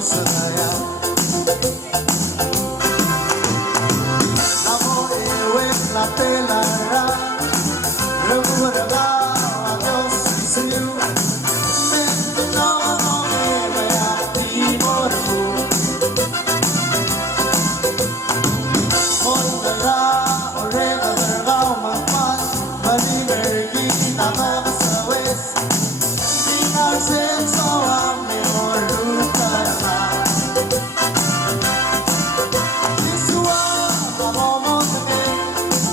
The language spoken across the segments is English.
saya Namo ewe la telara Raguraga Adios sinu Mendo ewe ati moru Mondara orega vergao mapan Mani mergi nama sawes Dinar senso ame moru karna Isua amomo teke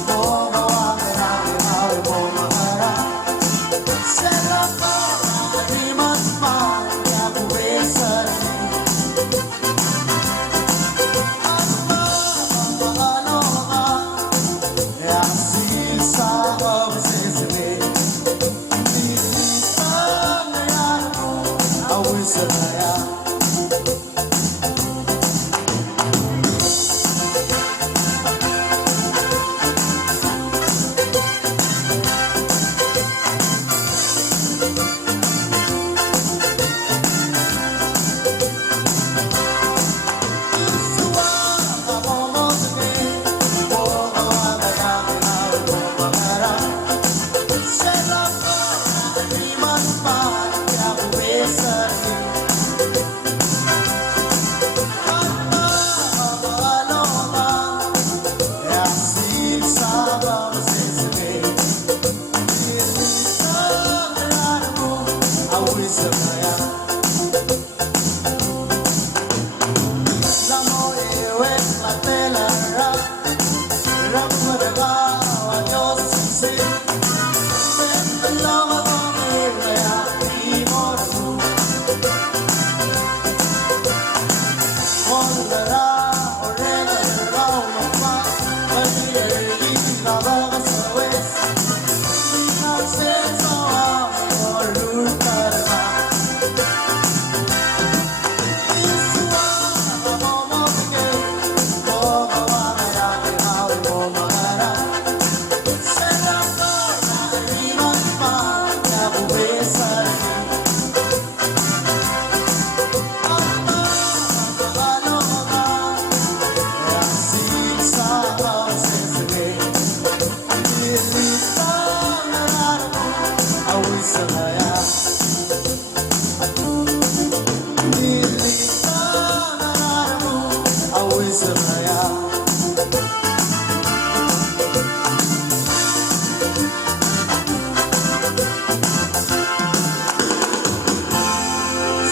Moga wame nage mawe momahara Selapa rimas ma Yaku besarni Asma aloha Yasin sa obsesine Saya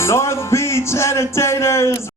North Beach Entertainers.